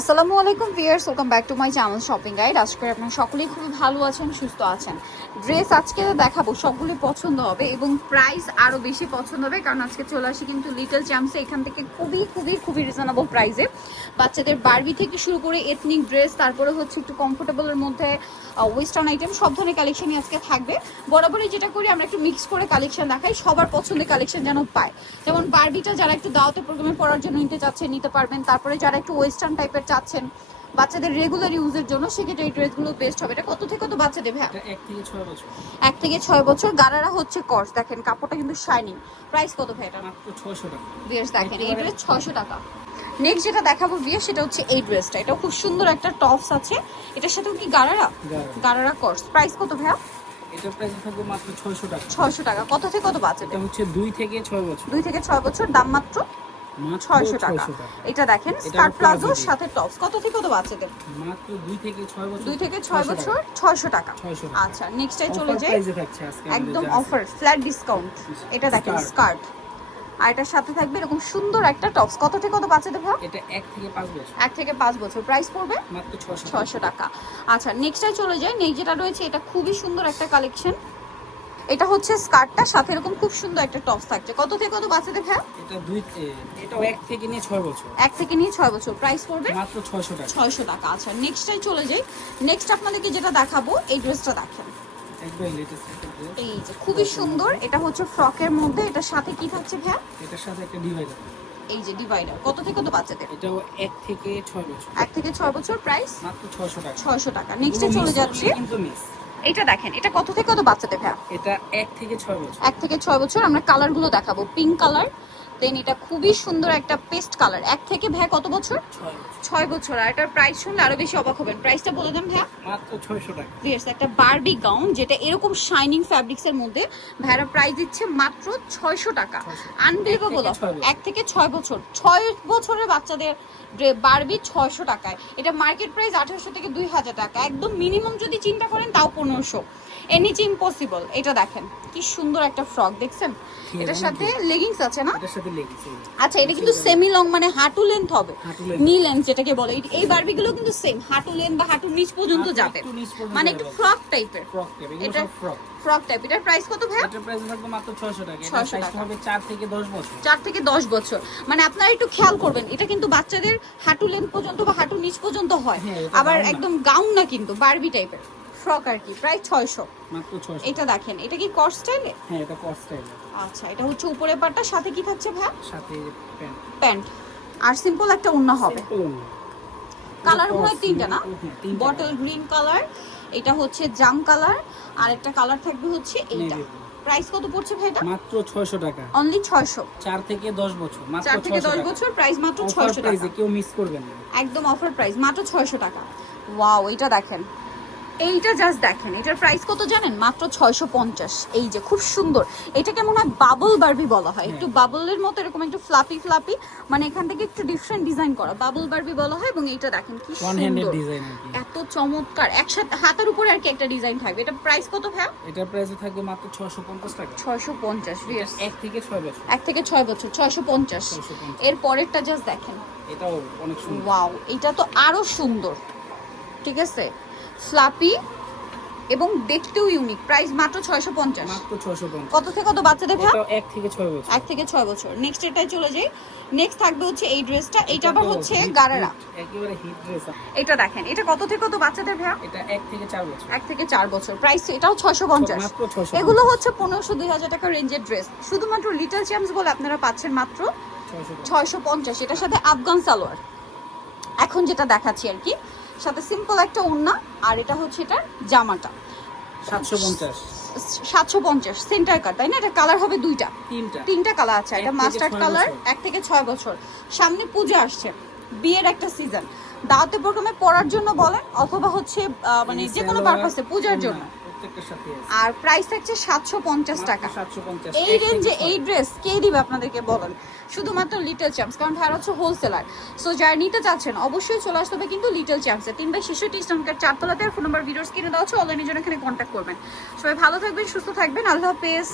আসসালামু আলাইকুম viewers welcome back to my channel shopping guide আজকে করে আপনারা সকলেই খুবই ভালো আছেন, সুস্থ আছেন। ড্রেস আজকে দেখাবো সবগুলি পছন্দ হবে এবং প্রাইস আরও বেশি পছন্দ হবে, কারণ আজকে চলে আসি কিন্তু লিটল চ্যাম্পসে এখান থেকে খুবই খুবই খুবই রিজনেবল প্রাইসে বাচ্চাদের বারবি থেকে শুরু করে এথনিক ড্রেস তারপরে হচ্ছে একটু কমফোর্টেবলের মধ্যে ওয়েস্টার্ন আইটেম সব ধরনের কালেকশনই আজকে থাকবে। বরাবরই যেটা করি, আমরা একটু মিক্স করে কালেকশন দেখাই, সবার পছন্দের কালেকশন যেন পায়। যেমন বারবিটা যারা একটু দাওয়াতে প্রোগ্রামে পড়ার জন্য নিতে চাচ্ছেন নিতে পারবেন। তারপরে যারা একটু ওয়েস্টার্ন টাইপের চাচ্ছেন বাচ্চাদের রেগুলার ইউজের জন্য সেক্ষেত্রে এই ড্রেসগুলো বেস্ট হবে। এটা কত থেকে কত বাচ্চাদের ভাই এটা এক থেকে ছয় বছর। গারারা হচ্ছে কর্স দেখেন কাপড়টা কিন্তু শাইনিং প্রাইস কত ভাই এটা? মাত্র ছয়শো টাকা। ভিয়ার্স দেখেন এই ড্রেস ছশো টাকা। নেক্সট যেটা দেখাবো ভিয়ার সেটা হচ্ছে এই ড্রেসটা এটা খুব সুন্দর একটা টপস আছে। এটার সাথেও কি গারারা? গারারা। কর্স প্রাইস কত ভাইয়া? এটার প্রাইস থাকবে মাত্র ছয়শো টাকা। ছয়শো টাকা। কত থেকে কত বাচ্চাদের? এটা হচ্ছে দুই থেকে ছয় বছর। দুই থেকে ছয় বছর। দাম মাত্র ছয়শো টাকা। এটা দেখেন স্কার্ট প্লাজো প্লাজোর সাথে টপস কত থেকে কত বাচ্চাদের? মাত্র দুই থেকে ছয় বছর। দুই থেকে ছয় বছর ছয়শো টাকা। আচ্ছা নেক্সটে চলে Offer যাই। একদম অফার ফ্ল্যাট ডিসকাউন্ট এটা দেখেন স্কার্ট আর এটার সাথে থাকবে এরকম সুন্দর একটা টপস কত থেকে কত বাচ্চাদের ভাব এটা এক থেকে পাঁচ বছর। এক থেকে পাঁচ বছর। প্রাইস পড়বে? মাত্র ছশো ছয়শো টাকা। আচ্ছা নেক্সটে চলে যাই। নেক্সট যেটা রয়েছে এটা খুবই সুন্দর একটা কালেকশন এটা হচ্ছে স্কার্টটা সাথে এরকম খুব সুন্দর একটা টপস থাকছে। কত থেকে কত বাচ্চাদের ভাই এটা দুই এ- এটাও এক থেকে নিয়ে ছয় বছর। এক থেকে নিয়ে ছয় বছর। প্রাইস পড়বে? মাত্র ছয়শো টাকা। ছয়শো টাকা। আচ্ছা নেক্সটে চলে যাই। নেক্সট আপনাদেরকে যেটা দেখাবো এই ড্রেসটা দেখেন। এই যে খুবই সুন্দর। এটা হচ্ছে ফ্রকের মধ্যে। এটার সাথে কি থাকছে ভাইয়া? এটার সাথে একটা ডিভাইডার এই যে ডিভাইডার কত থেকে কত বাচ্চাদের? এটাও এক থেকে ছয় বছর। এক থেকে ছয় বছর প্রাইস মাত্র ছয়শো টাকা। ছয়শো টাকা। নেক্সটে চলে যাচ্ছে। কিন্তু মিস এটা দেখেন এটা কত থেকে কত বাচ্চাদের ভ্যাপ এটা এক থেকে ছয় বছর। এক থেকে ছয় বছর আমরা কালারগুলো দেখাবো। পিঙ্ক কালার দেন এটা খুবই সুন্দর একটা পেস্ট কালার। এক থেকে ভাইয়া কত বছর? ছয় বছর। আর এটার প্রাইস শুনলে আরও বেশি অবাক হবেন। প্রাইসটা বলে দেন ভাইয়া। মাত্র ছয়শো টাকা। একটা বারবি গাউন যেটা এরকম শাইনিং ফ্যাব্রিক্স এর মধ্যে ভাইরা প্রাইস দিচ্ছে মাত্র ছয়শো টাকা। আনবিলিভেবল এক থেকে ছয় বছর। ছয় বছরের বাচ্চাদের বারবি ছয়শো টাকায়। এটা মার্কেট প্রাইস আঠারোশো থেকে দুই হাজার টাকা। একদম মিনিমাম যদি চিন্তা করেন তাও পনেরোশো। এনিচ ইম্পসিবল এটা দেখেন। কি সুন্দর একটা ফ্রক দেখছেন? এটার সাথে লেগিংস আছে না? আচ্ছা এটা কিন্তু সেমি লং মানে হাঁটু লেন্থ হবে। হাঁটু নি লেন্থ যেটাকে বলে। এই- বারবিগুলো কিন্তু সেম হাঁটু লেন্থ বা হাঁটুর নিচ পর্যন্ত যাবে। মানে একটু ফ্রক টাইপের ফ্রক এটা- ফ্রক ফ্রক টাইপ এটার প্রাইস কত ভাই এটার প্রাইস থাকবে মাত্র 600 টাকা। এটা সাইজ হবে 4 থেকে 10 বছর। চার থেকে দশ বছর। মানে আপনারা একটু খেয়াল করবেন এটা কিন্তু বাচ্চাদের হাঁটু লেন্থ পর্যন্ত বা হাঁটু নিচ পর্যন্ত হয়। হ্যাঁ, আবার একদম গাউন না কিন্তু বারবি টাইপের ফ্রক আর কি প্রায় ছয়শো। মাত্র 600 এটা দেখেন এটা কি স্টাইলে হ্যাঁ এটা কস্ট স্টাইল আচ্ছা এটা হচ্ছে উপরের পাটটা সাথে কি থাকছে ভাই? সাথে প্যান্ট। প্যান্ট। আর সিম্পল একটা ওন্না হবে। কালার হয় তিনটা না? Bottle green colour. এটা হচ্ছে জাম কালার আর একটা কালার থাকবে হচ্ছে এইটা। প্রাইস কত পড়ছে ভাই এটা? মাত্র 600 টাকা। অনলি ছয়শো। 4 থেকে 10 বছর মাত্র চার থেকে 600 দশ বছর প্রাইস মাত্র Offer ছয়শো price টাকা এ কেউ মিস করবেন না। একদম অফার প্রাইস মাত্র ছয়শো টাকা। ওয়াও এটা দেখেন। এইটা জাস্ট দেখেন এটার প্রাইস কত জানেন? মাত্র ছয়শো পঞ্চাশ। এই যে খুব সুন্দর। এটাকে মনে হয়? বাবল বার্বি বলা হয়। একটু বাবলের মতো এরকম একটু ফ্লাপি ফ্লাপি মানে এখান থেকে একটু ডিফারেন্ট ডিজাইন করা। বাবল বারবি বলা হয় এবং এইটা দেখেন কি সুন্দর। এত চমৎকার। একসাথে হাতের উপরে আর কি একটা ডিজাইন থাকবে। এটা প্রাইস কত ভাই এটা প্রাইস থাকবে মাত্র 650 টাকা। ছয়শো পঞ্চাশ এটা এক থেকে 6 বছর। এক থেকে ছয় বছর ছয়শো পঞ্চাশ। 650 এর পরেরটা জাস্ট দেখেন। এটাও অনেক সুন্দর। ওয়াও এটা তো আরও সুন্দর। ঠিক আছে? ফ্লাপি এবং দেখতেও ইউনিক প্রাইস মাত্র ছয়শো পঞ্চাশ। মাত্র 650 কত থেকে কত বাচ্চাদের ভাই এটাও এক থেকে 6 বছর। এক থেকে ছয় বছর। নেক্সট এটাই চলে যাই। নেক্সট থাকবে হচ্ছে এই ড্রেসটা এটা আবার হচ্ছে গারারা। একেবারে হিট ড্রেস এটা দেখেন। এটা কত থেকে কত বাচ্চাদের ভাই এটা এক থেকে 4 বছর। এক থেকে চার বছর। প্রাইস এটাও ছয়শো পঞ্চাশ। মাত্র 600 এগুলো হচ্ছে পনেরোশো দুই হাজার টাকা রেঞ্জের ড্রেস শুধুমাত্র লিটল চ্যাম্পস বলে আপনারা পাচ্ছেন মাত্র 600 ছয়শো পঞ্চাশ। এটার সাথে আফগান সালোয়ার। এখন যেটা দেখাচ্ছি আর কি সাথে সিম্পল একটা ওড়না আর এটা হচ্ছে এটার জামাটা। 750 সাতশো পঞ্চাশ সেন্টার কাট তাই না? এটা কালার হবে দুইটা। তিনটা। তিনটা কালার আছে এটা মাস্টার্ড কালার এক থেকে ছয় বছর। সামনে পুজো আসছে বিয়ের একটা সিজন দাওয়াতে প্রোগ্রামে পড়ার জন্য বলেন অথবা হচ্ছে মানে যে কোনো পারপাসে পূজার জন্য। প্রত্যেকটার সাথে আছে। আর প্রাইস থাকছে সাতশো পঞ্চাশ টাকা। 750 এই রেঞ্জে এই ড্রেস কে দিবে আপনাদেরকে বলেন? শুধুমাত্র লিটল চ্যাম্পস কারণ ভাইরা হচ্ছে হোলসেলার সো যারা নিতে চাচ্ছেন অবশ্যই চলে আসতে হবে কিন্তু লিটল চ্যাম্পসে তিন বাই ছেষট্টি ইস্টামকার চারতলাতে। ফোন নাম্বার ভিডিওস কিনে দেওয়া হচ্ছে অনলাইনের জন্য এখানে কন্ট্যাক্ট করবেন। সবাই ভালো থাকবেন সুস্থ থাকবেন। আল্লাহ হাফেজ।